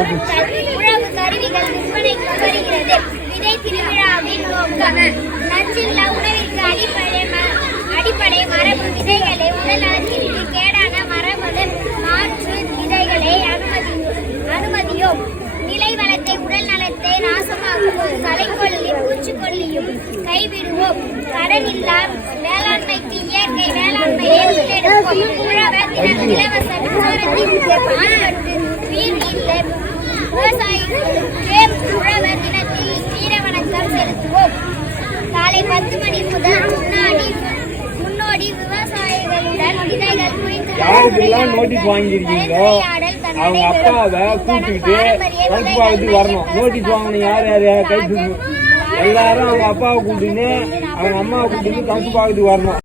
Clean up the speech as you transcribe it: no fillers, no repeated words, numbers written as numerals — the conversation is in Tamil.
உழவு கருவிகள் விற்பனைக்கு வருகிறது. விதை திருவிழாவின் நோக்கம் நஞ்சில்லா உணவிற்கு அடிப்படை மரபு விதைகளை உடல் நலத்திற்கு கேடான மரபணு மாற்று விதைகளை அனுமதியோம். நிலை வளத்தை உடல் நலத்தை நாசமாக்குவோம். களைக்கொல்லியும் பூச்சிக்கொல்லியும் கைவிடுவோம். கடனில்லா வேளாண்மைக்கு இயற்கை வேளாண்மையை முன்னெடுப்போம். உழவர் தினம் இலவச மின்சாரத்திற்கு பாராட்டு உயிர்நீத்த விவசாயிகளுக்கு உழவர் தினத்தில் வீர வணக்கம் செலுத்துவோம். காலை 10 மணி முதல் முன்னோடி விவசாயிகளுடன் விதைகள் குறித்து யாருக்கெல்லாம் நோட்டீஸ் வாங்கியிருக்கீங்களோ அவங்க அப்பாவை கூப்பிட்டுக்கிட்டு கருப்பாவுக்கு வரணும். நோட்டீஸ் வாங்கணும் யார் யார் கை எல்லாரும் அவங்க அப்பாவை கூப்பிட்டுன்னு அவங்க அம்மாவை கூப்பிட்டு கருப்பாவுக்கு வரணும்.